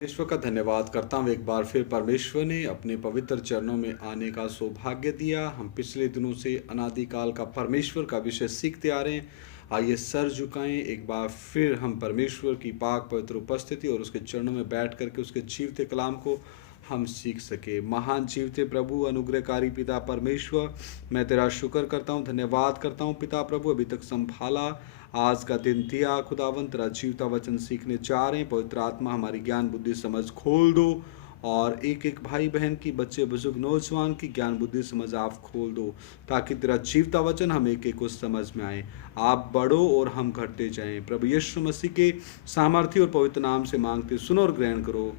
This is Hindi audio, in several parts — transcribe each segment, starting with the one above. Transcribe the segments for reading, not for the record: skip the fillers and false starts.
परमेश्वर का धन्यवाद करता हूँ। एक बार फिर परमेश्वर ने अपने पवित्र चरणों में आने का सौभाग्य दिया। हम पिछले दिनों से अनादिकाल का परमेश्वर का विषय सीखते आ रहे हैं। आइए सर झुकाएं, एक बार फिर हम परमेश्वर की पाक पवित्र उपस्थिति और उसके चरणों में बैठ करके उसके जीवते कलाम को हम सीख सके। महान जीवते प्रभु, अनुग्रहकारी पिता परमेश्वर, मैं तेरा शुक्र करता हूँ, धन्यवाद करता हूँ पिता प्रभु, अभी तक संभाला, आज का दिन दिया खुदावन, तेरा जीवता वचन सीखने जा रहे हैं। पवित्र आत्मा हमारी ज्ञान बुद्धि समझ खोल दो, और एक एक भाई बहन की, बच्चे बुजुर्ग नौजवान की ज्ञान बुद्धि समझ आप खोल दो, ताकि तेरा जीवता वचन हम एक एक को समझ में आए। आप बढ़ो और हम घटते जाएं। प्रभु यीशु मसीह के सामर्थ्य और पवित्र नाम से मांगते, सुनो और ग्रहण करो,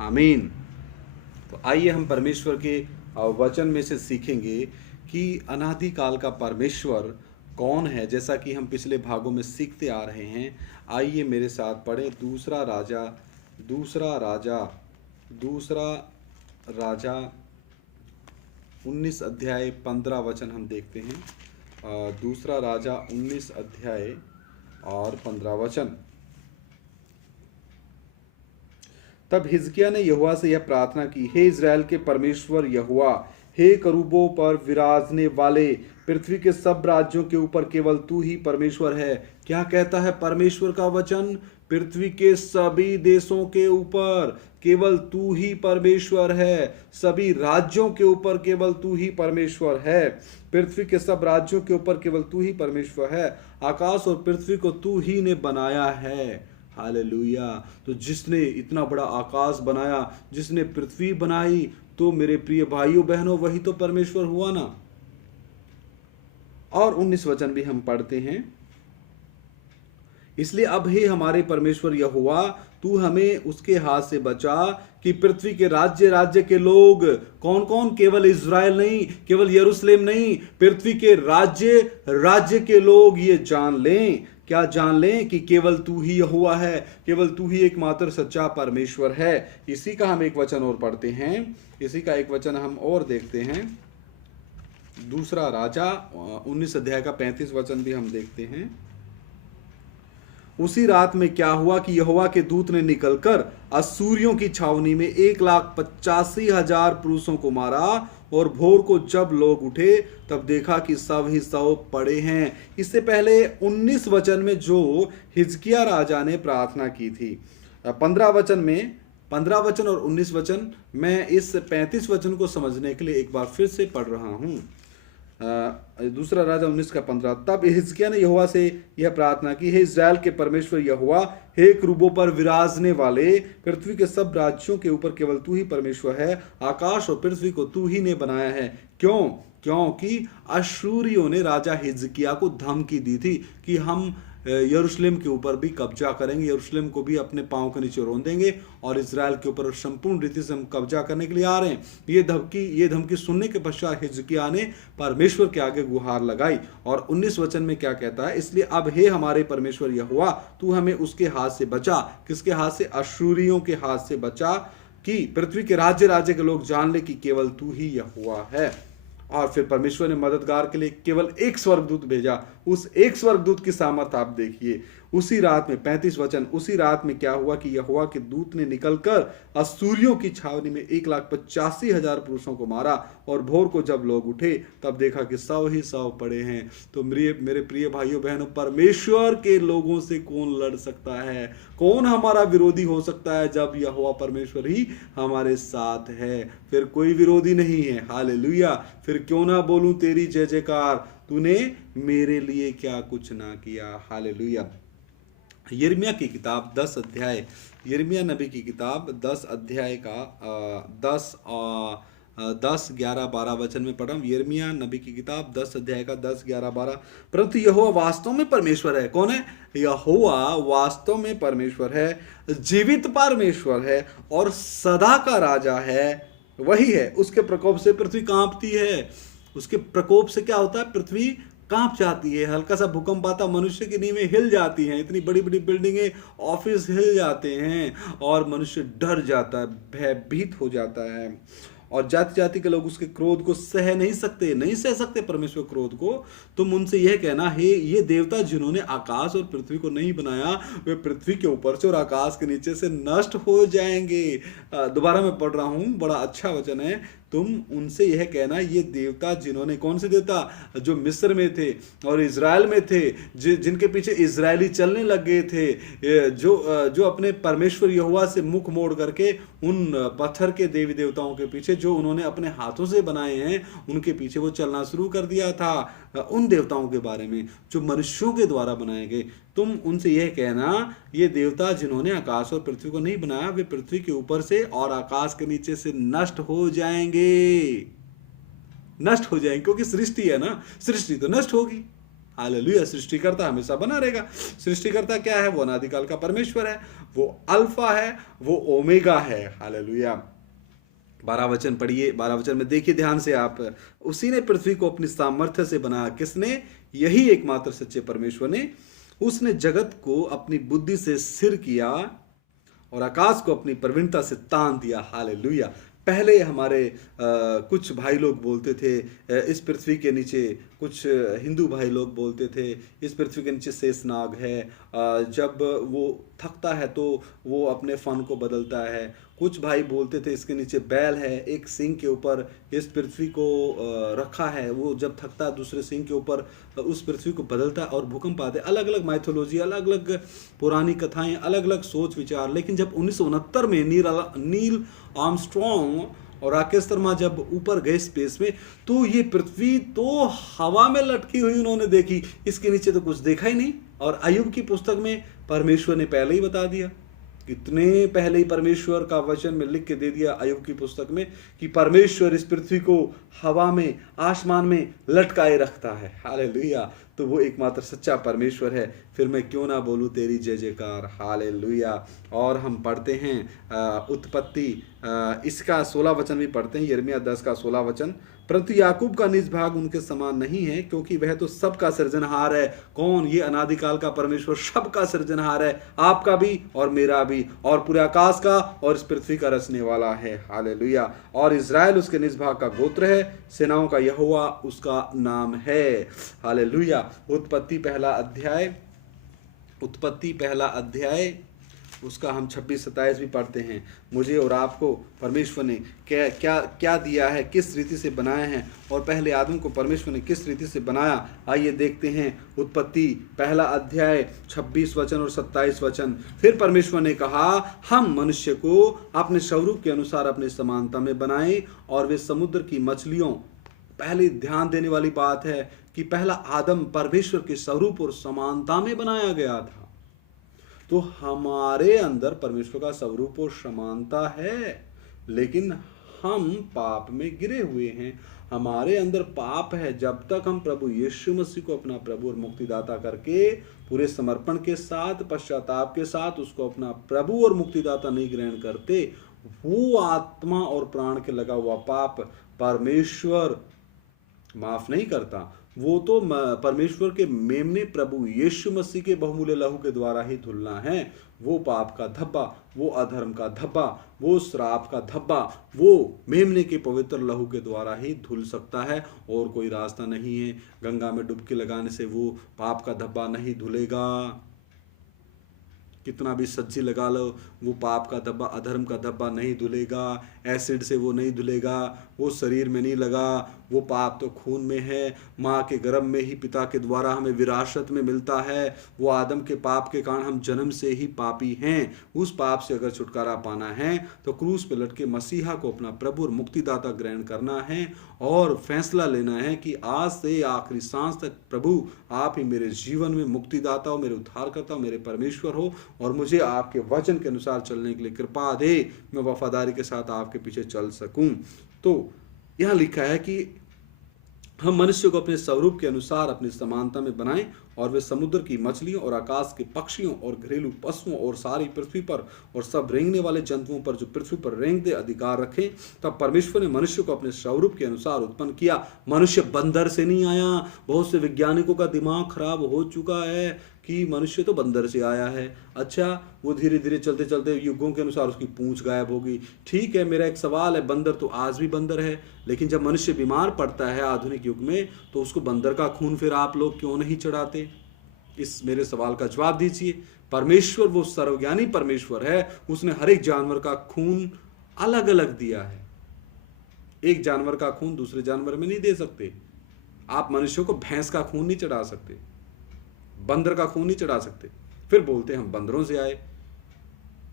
आमीन। तो आइए हम परमेश्वर के वचन में से सीखेंगे कि अनादिकाल का परमेश्वर कौन है, जैसा कि हम पिछले भागों में सीखते आ रहे हैं। आइए मेरे साथ पढ़ें दूसरा राजा 19 अध्याय 15 वचन हम देखते हैं। दूसरा राजा 19 अध्याय और 15 वचन। तब हिजकिय्याह ने यहोवा से यह प्रार्थना की, हे इज़राइल के परमेश्वर यहोवा, हे करूबों पर विराजने वाले, पृथ्वी के सब राज्यों के ऊपर केवल तू ही परमेश्वर है। क्या कहता है परमेश्वर का वचन? पृथ्वी के सभी देशों के ऊपर केवल तू ही परमेश्वर है, सभी राज्यों के ऊपर केवल तू ही परमेश्वर है, पृथ्वी के सब राज्यों के ऊपर केवल तू ही परमेश्वर है, आकाश और पृथ्वी को तू ही ने बनाया है। हालेलुया। तो जिसने इतना बड़ा आकाश बनाया, जिसने पृथ्वी बनाई, तो मेरे प्रिय भाइयों बहनों, वही तो परमेश्वर हुआ ना। और 19 वचन भी हम पढ़ते हैं, इसलिए अब हे हमारे परमेश्वर यहोवा, तू हमें उसके हाथ से बचा कि पृथ्वी के राज्य राज्य के लोग, कौन कौन? केवल इज़राइल नहीं, केवल यरूशलेम नहीं, पृथ्वी के राज्य राज्य के लोग ये जान लें। क्या जान लें? कि केवल तू ही यहोवा है, केवल तू ही एकमात्र सच्चा परमेश्वर है। इसी का हम एक वचन और पढ़ते हैं, इसी का एक वचन हम और देखते हैं। दूसरा राजा 19 अध्याय का 35 वचन भी हम देखते हैं। उसी रात में क्या हुआ कि यहोवा के दूत ने निकलकर अश्शूरियों की छावनी में 1,85,000 पुरुषों को मारा, और भोर को जब लोग उठे तब देखा कि सब ही सब पड़े हैं। इससे पहले 19 वचन में जो हिजकिय्याह राजा ने प्रार्थना की थी, 15 वचन और 19 वचन, मैं इस 35 वचन को समझने के लिए एक बार फिर से पढ़ रहा हूं। दूसरा राजा 19 का 15। तब हिजकिय्याह ने यहोवा से यह प्रार्थना की, हे इज़राइल के परमेश्वर यहोवा, हे क्रूबों पर विराजने वाले, पृथ्वी के सब राज्यों के ऊपर केवल तू ही परमेश्वर है, आकाश और पृथ्वी को तू ही ने बनाया है। क्यों? क्योंकि अश्शूरियों ने राजा हिजकिय्याह को धमकी दी थी कि हम यरूशलेम के ऊपर भी कब्जा करेंगे, यरूशलेम को भी अपने पांव के नीचे रोन देंगे, और इज़राइल के ऊपर संपूर्ण रीति से हम कब्जा करने के लिए आ रहे हैं। ये धमकी सुनने के पश्चात हिजकिय्याह ने परमेश्वर के आगे गुहार लगाई। और 19 वचन में क्या कहता है? इसलिए अब हे हमारे परमेश्वर यहोवा, तू हमें उसके हाथ से बचा। किसके हाथ से? अश्शूरियों के हाथ से बचा, कि पृथ्वी के राज्य राज्य के लोग जान ले कि केवल तू ही यहोवा है। और फिर परमेश्वर ने मददगार के लिए केवल एक स्वर्गदूत भेजा। उस एक स्वर्गदूत की सामर्थ्य आप देखिए। उसी रात में 35 वचन, उसी रात में क्या हुआ कि यहोवा के दूत ने निकलकर अश्शूरियों की छावनी में 1,85,000 पुरुषों को मारा, और भोर को जब लोग उठे तब देखा कि सौ ही सौ पड़े हैं। तो मेरे प्रिय भाइयों बहनों, परमेश्वर के लोगों से कौन लड़ सकता है? कौन हमारा विरोधी हो सकता है? जब यहोवा परमेश्वर ही हमारे साथ है, फिर कोई विरोधी नहीं है। हालेलुया। फिर क्यों ना बोलूं तेरी जय जयकार, तूने मेरे लिए क्या कुछ ना किया। हालेलुया। यिर्मयाह की किताब 10 अध्याय, यिर्मयाह नबी की किताब 10 अध्याय का 10, 11, 12 वचन में पढ़ा। यिर्मयाह नबी की किताब 10 अध्याय का 10, 11, 12। परंतु यहोवा वास्तव में परमेश्वर है। कौन है? यहोवा वास्तव में परमेश्वर है, जीवित परमेश्वर है, और सदा का राजा है। वही है, उसके प्रकोप से पृथ्वी कांपती है। उसके प्रकोप से क्या होता है? पृथ्वी कांप जाती है। हल्का सा भूकंप आता, मनुष्य की नींवें हिल जाती हैं। इतनी बड़ी बड़ी बिल्डिंगें, ऑफिस हिल जाते हैं, और मनुष्य डर जाता है, भयभीत हो जाता है। और जाति जाति के लोग उसके क्रोध को सह नहीं सकते, नहीं सह सकते परमेश्वर क्रोध को, तुम उनसे यह कहना, हे ये देवता जिन्होंने आकाश और पृथ्वी को नहीं बनाया, वे पृथ्वी के ऊपर से और आकाश के नीचे से नष्ट हो जाएंगे। दोबारा मैं पढ़ रहा हूं, बड़ा अच्छा वचन है। तुम उनसे यह कहना, ये देवता जिन्होंने, कौन से देवता? जो मिस्र में थे और इज़राइल में थे, जिनके पीछे इजरायली चलने लग गए थे, जो अपने परमेश्वर यहोवा से मुख मोड़ करके उन पत्थर के देवी देवताओं के पीछे, जो उन्होंने अपने हाथों से बनाए हैं, उनके पीछे वो चलना शुरू कर दिया था। उन देवताओं के बारे में जो मनुष्यों के द्वारा बनाए गए, तुम उनसे यह कहना, ये देवता जिन्होंने आकाश और पृथ्वी को नहीं बनाया, वे पृथ्वी के ऊपर से और आकाश के नीचे से नष्ट हो जाएंगे। नष्ट हो जाएंगे, क्योंकि सृष्टि है ना, सृष्टि तो नष्ट होगी। हालेलुया। सृष्टिकर्ता हमेशा बना रहेगा। सृष्टिकर्ता क्या है? वो अनादिकाल का परमेश्वर है, वो अल्फा है, वो ओमेगा है। हालेलुया। 12 वचन पढ़िए, 12 वचन में देखिए ध्यान से आप। उसी ने पृथ्वी को अपनी सामर्थ्य से बनाया। किसने? यही एकमात्र सच्चे परमेश्वर ने। उसने जगत को अपनी बुद्धि से स्थिर किया और आकाश को अपनी प्रवीणता से तान दिया। हालेलुया। पहले हमारे कुछ भाई लोग बोलते थे, इस पृथ्वी के नीचे, कुछ हिंदू भाई लोग बोलते थे इस पृथ्वी के नीचे शेषनाग है, जब वो थकता है तो वो अपने फन को बदलता है। कुछ भाई बोलते थे इसके नीचे बैल है, एक सिंह के ऊपर इस पृथ्वी को रखा है, वो जब थकता है दूसरे सिंह के ऊपर उस पृथ्वी को बदलता है और भूकंप आते। अलग अलग माइथोलॉजी, अलग अलग पुरानी कथाएं, अलग अलग सोच विचार। लेकिन जब 1969 में नील आर्मस्ट्रॉन्ग और राकेश शर्मा जब ऊपर गए स्पेस में, तो ये पृथ्वी तो हवा में लटकी हुई उन्होंने देखी, इसके नीचे तो कुछ देखा ही नहीं। और अय्यूब की पुस्तक में परमेश्वर ने पहले ही बता दिया, कितने पहले ही परमेश्वर का वचन में लिख के दे दिया अय्यूब की पुस्तक में कि परमेश्वर इस पृथ्वी को हवा में, आसमान में लटकाए रखता है। हालेलुया। तो वो एकमात्र सच्चा परमेश्वर है, फिर मैं क्यों ना बोलूं तेरी जय जयकार। हालेलुया। और हम पढ़ते हैं उत्पत्ति, इसका 16 वचन भी पढ़ते हैं, यिर्मयाह 10 का 16 वचन। परंतु याकूब का निज भाग उनके समान नहीं है, क्योंकि वह तो सबका सृजनहार है। कौन? ये अनादिकाल का परमेश्वर सबका सृजनहार है, आपका भी और मेरा भी, और पूरे आकाश का और इस पृथ्वी का रचने वाला है। हालेलुया। और इज़राइल उसके निज भाग का गोत्र है, सेनाओं का यहोवा उसका नाम है। हालेलुया। उत्पत्ति पहला अध्याय उसका हम 26-27 भी पढ़ते हैं। मुझे और आपको परमेश्वर ने क्या क्या क्या दिया है, किस रीति से बनाया है, और पहले आदम को परमेश्वर ने किस रीति से बनाया। आइए देखते हैं उत्पत्ति पहला अध्याय 26 वचन और 27 वचन। फिर परमेश्वर ने कहा, हम मनुष्य को अपने स्वरूप के अनुसार अपनी समानता में बनाएं, और वे समुद्र की मछलियों, पहले ध्यान देने वाली बात है कि पहला आदम परमेश्वर के स्वरूप और समानता में बनाया गया था। तो हमारे अंदर परमेश्वर का स्वरूप और समानता है, लेकिन हम पाप में गिरे हुए हैं, हमारे अंदर पाप है। जब तक हम प्रभु यीशु मसीह को अपना प्रभु और मुक्तिदाता करके पूरे समर्पण के साथ, पश्चाताप के साथ उसको अपना प्रभु और मुक्तिदाता नहीं ग्रहण करते, वो आत्मा और प्राण के लगा हुआ पाप परमेश्वर माफ नहीं करता। वो तो परमेश्वर के मेमने प्रभु यीशु मसीह के बहुमूल्य लहू के द्वारा ही धुलना है। वो पाप का धब्बा, वो अधर्म का धब्बा, वो श्राप का धब्बा, वो मेमने के पवित्र लहू के द्वारा ही धुल सकता है, और कोई रास्ता नहीं है। गंगा में डुबकी लगाने से वो पाप का धब्बा नहीं धुलेगा। कितना भी सज्जी लगा लो, वो पाप का धब्बा, अधर्म का धब्बा नहीं धुलेगा। एसिड से वो नहीं धुलेगा, वो शरीर में नहीं लगा, वो पाप तो खून में है। माँ के गर्भ में ही पिता के द्वारा हमें विरासत में मिलता है। वो आदम के पाप के कारण हम जन्म से ही पापी हैं। उस पाप से अगर छुटकारा पाना है तो क्रूस पे लटके मसीहा को अपना प्रभु और मुक्तिदाता ग्रहण करना है, और फैसला लेना है कि आज से आखिरी सांस तक प्रभु आप ही मेरे जीवन में मुक्तिदाता हो, मेरे उद्धारकर्ता हो, मेरे परमेश्वर हो, और मुझे आपके वचन के अनुसार चलने के लिए कृपा दे, मैं वफादारी के साथ आपके पीछे चल सकूं। तो यहाँ लिखा है कि हम मनुष्य को अपने स्वरूप के अनुसार अपनी समानता में बनाएं, और वे समुद्र की मछलियों और आकाश के पक्षियों और घरेलू पशुओं और सारी पृथ्वी पर और सब रेंगने वाले जंतुओं पर जो पृथ्वी पर रेंगते अधिकार रखें। तब परमेश्वर ने मनुष्य को अपने स्वरूप के अनुसार उत्पन्न किया। मनुष्य बंदर से नहीं आया। बहुत से वैज्ञानिकों का दिमाग खराब हो चुका है कि मनुष्य तो बंदर से आया है। अच्छा, वो धीरे धीरे चलते चलते युगों के अनुसार उसकी पूंछ गायब होगी। ठीक है, मेरा एक सवाल है, बंदर तो आज भी बंदर है, लेकिन जब मनुष्य बीमार पड़ता है आधुनिक युग में तो उसको बंदर का खून फिर आप लोग क्यों नहीं चढ़ाते? इस मेरे सवाल का जवाब दीजिए। परमेश्वर वो सर्वज्ञानी परमेश्वर है, उसने हर एक जानवर का खून अलग अलग दिया है। एक जानवर का खून दूसरे जानवर में नहीं दे सकते। आप मनुष्यों को भैंस का खून नहीं चढ़ा सकते, बंदर का खून नहीं चढ़ा सकते, फिर बोलते हम बंदरों से आए।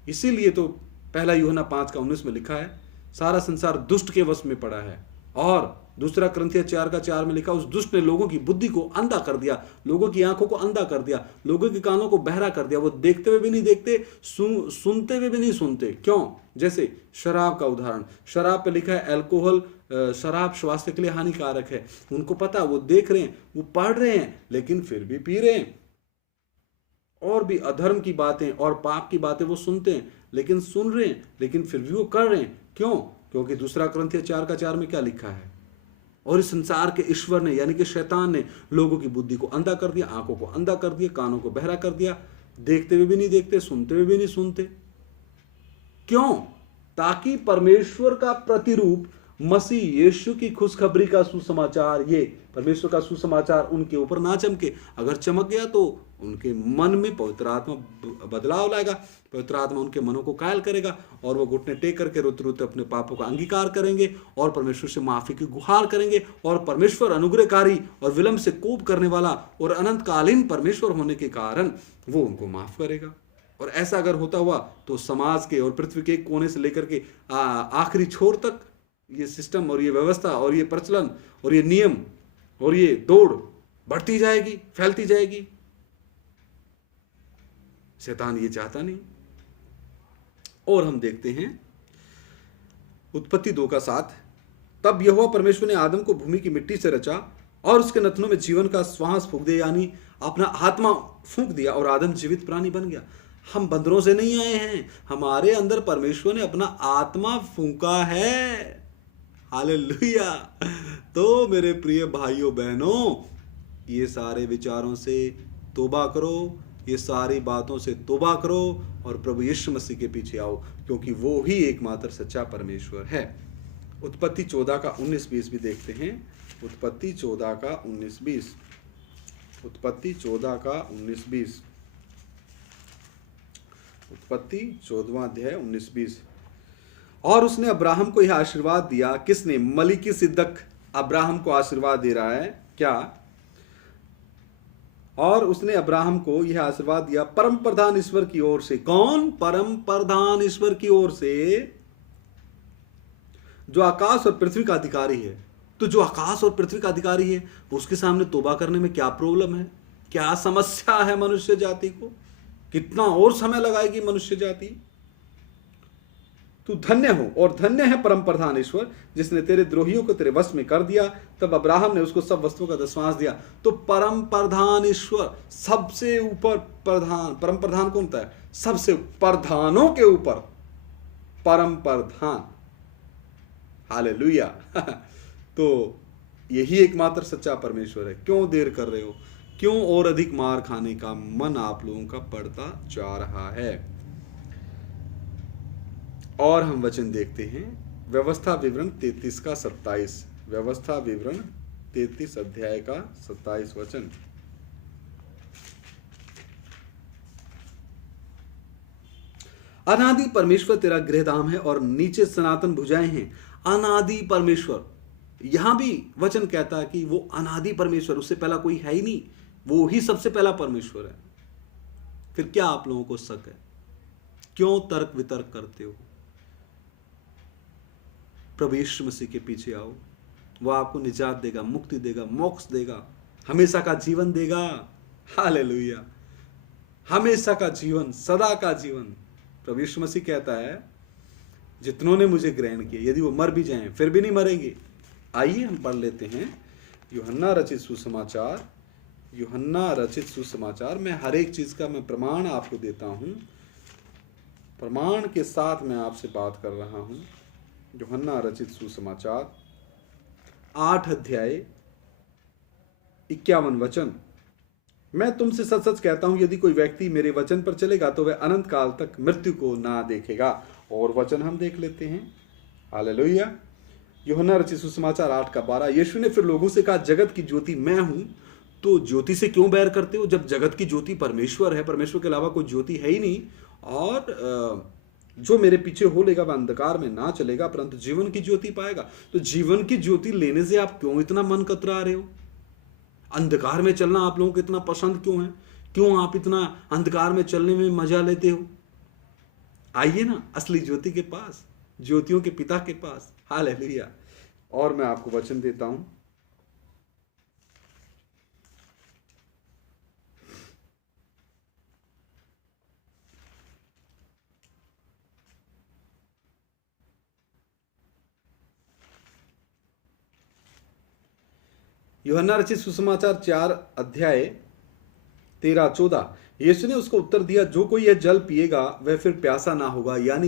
इसीलिए तो पहला यूहन्ना 5:19 में लिखा है सारा संसार दुष्ट के वश में पड़ा है। और दूसरा कुरिन्थियों 4:4 में लिखा उस दुष्ट ने लोगों की बुद्धि को अंधा कर दिया, लोगों की आंखों को अंधा कर दिया, लोगों के कानों को बहरा कर दिया। वो देखते हुए भी नहीं देखते, सुनते हुए भी नहीं सुनते। क्यों? जैसे शराब का उदाहरण, शराब पे लिखा है अल्कोहल, शराब स्वास्थ्य के लिए हानिकारक है। उनको पता, वो देख रहे हैं, वो पढ़ रहे हैं, लेकिन फिर भी पी रहे हैं। और भी अधर्म की बातें और पाप की बातें वो सुनते हैं, लेकिन सुन रहे हैं, लेकिन फिर भी वो कर रहे हैं। क्यों? क्योंकि दूसरा कुरिन्थियों 4:4 में क्या लिखा है? और इस संसार के ईश्वर ने यानी कि शैतान ने लोगों की बुद्धि को अंधा कर दिया, आंखों को अंधा कर दिया, कानों को बहरा कर दिया, देखते हुए भी नहीं देखते, सुनते हुए भी नहीं सुनते। क्यों? ताकि परमेश्वर का प्रतिरूप मसीह यीशु की खुशखबरी का सुसमाचार, ये परमेश्वर का सुसमाचार उनके ऊपर ना चमके। अगर चमक गया तो उनके मन में पवित्र आत्मा बदलाव लाएगा, पवित्र आत्मा उनके मनों को कायल करेगा और वो घुटने टेक करके रोते रोते अपने पापों का अंगीकार करेंगे और परमेश्वर से माफी की गुहार करेंगे। और परमेश्वर अनुग्रहकारी और विलंब से कोप करने वाला और अनंतकालीन परमेश्वर होने के कारण वो उनको माफ करेगा। और ऐसा अगर होता हुआ तो समाज के और पृथ्वी के एक कोने से लेकर के आखिरी छोर तक ये सिस्टम और ये व्यवस्था और ये प्रचलन और ये नियम और ये दौड़ बढ़ती जाएगी, फैलती जाएगी। शैतान ये चाहता नहीं। और हम देखते हैं उत्पत्ति 2:7, तब यहोवा परमेश्वर ने आदम को भूमि की मिट्टी से रचा और उसके नथनों में जीवन का श्वास फूंक दिया, यानी अपना आत्मा फूंक दिया और आदम जीवित प्राणी बन गया। हम बंदरों से नहीं आए हैं, हमारे अंदर परमेश्वर ने अपना आत्मा फूंका है। हालेलुया। तो मेरे प्रिय भाइयों बहनों, ये सारे विचारों से तौबा करो, ये सारी बातों से तौबा करो और प्रभु यीशु मसीह के पीछे आओ, क्योंकि वो ही एकमात्र सच्चा परमेश्वर है। उत्पत्ति 14:19-20 भी देखते हैं। उत्पत्ति 14:19-20, उत्पत्ति 14:19-20, उत्पत्ति 14वां अध्याय 19-20। और उसने अब्राहम को यह आशीर्वाद दिया। किसने? मलिकिसिदक अब्राहम को आशीर्वाद दे रहा है। क्या? और उसने अब्राहम को यह आशीर्वाद दिया परम प्रधान ईश्वर की ओर से। कौन? परम प्रधान ईश्वर की ओर से, जो आकाश और पृथ्वी का अधिकारी है। तो जो आकाश और पृथ्वी का अधिकारी है उसके सामने तौबा करने में क्या प्रॉब्लम है? क्या समस्या है मनुष्य जाति को? कितना और समय लगाएगी मनुष्य जाति? तू धन्य हो और धन्य है परम प्रधान ईश्वर जिसने तेरे द्रोहियों को तेरे वश में कर दिया। तब अब्राहम ने उसको सब वस्तुओं का दशमांश दिया। तो परम प्रधान ईश्वर सबसे ऊपर प्रधान, परम प्रधान कौन होता है? सबसे प्रधानों के ऊपर परम प्रधान। हालेलुया। तो यही एकमात्र सच्चा परमेश्वर है। क्यों देर कर रहे हो? क्यों और अधिक मार खाने का मन आप लोगों का बढ़ता जा रहा है? और हम वचन देखते हैं व्यवस्था विवरण 33:27, व्यवस्था विवरण 33 अध्याय का 27 वचन। अनादि परमेश्वर तेरा गृहधाम है और नीचे सनातन भुजाएं हैं। अनादि परमेश्वर, यहां भी वचन कहता है कि वो अनादि परमेश्वर, उससे पहला कोई है ही नहीं, वो ही सबसे पहला परमेश्वर है। फिर क्या आप लोगों को शक है? क्यों तर्क वितर्क करते हो? प्रभु यीशु मसीह के पीछे आओ, वो आपको निजात देगा, मुक्ति देगा, मोक्ष देगा, हमेशा का जीवन देगा। हालेलुया। हमेशा का जीवन, सदा का जीवन। प्रभु यीशु मसीह कहता है जितनों ने मुझे ग्रहण किया, यदि वो मर भी जाएं फिर भी नहीं मरेंगे। आइए हम पढ़ लेते हैं यूहन्ना रचित सुसमाचार यूहन्ना रचित सुसमाचार, मैं हर एक चीज का मैं प्रमाण आपको देता हूं, प्रमाण के साथ मैं आपसे बात कर रहा हूं। यूहन्ना रचित सुसमाचार 8 अध्याय 51 वचन, मैं तुमसे सच सच कहता हूं यदि कोई व्यक्ति मेरे वचन पर चलेगा तो वह अनंत काल तक मृत्यु को ना देखेगा। और वचन हम देख लेते हैं। हालेलुया। यूहन्ना रचित सुसमाचार 8:12, यीशु ने फिर लोगों से कहा, जगत की ज्योति मैं हूं, तो ज्योति से क्यों बैर करते हो? जब जगत की ज्योति परमेश्वर है, परमेश्वर के अलावा कोई ज्योति है ही नहीं। और जो मेरे पीछे हो लेगा वह अंधकार में ना चलेगा परंतु जीवन की ज्योति पाएगा। तो जीवन की ज्योति लेने से आप क्यों इतना मन कतरा रहे हो? अंधकार में चलना आप लोगों को इतना पसंद क्यों है? क्यों आप इतना अंधकार में चलने में मजा लेते हो? आइए ना असली ज्योति के पास, ज्योतियों के पिता के पास। हालेलुया। और मैं आपको वचन देता हूं, यूहन्ना रचित सुसमाचार 4 अध्याय 13-14, यीशु ने उसको उत्तर दिया, जो कोई यह जल पिएगा वह फिर प्यासा ना होगा, यानी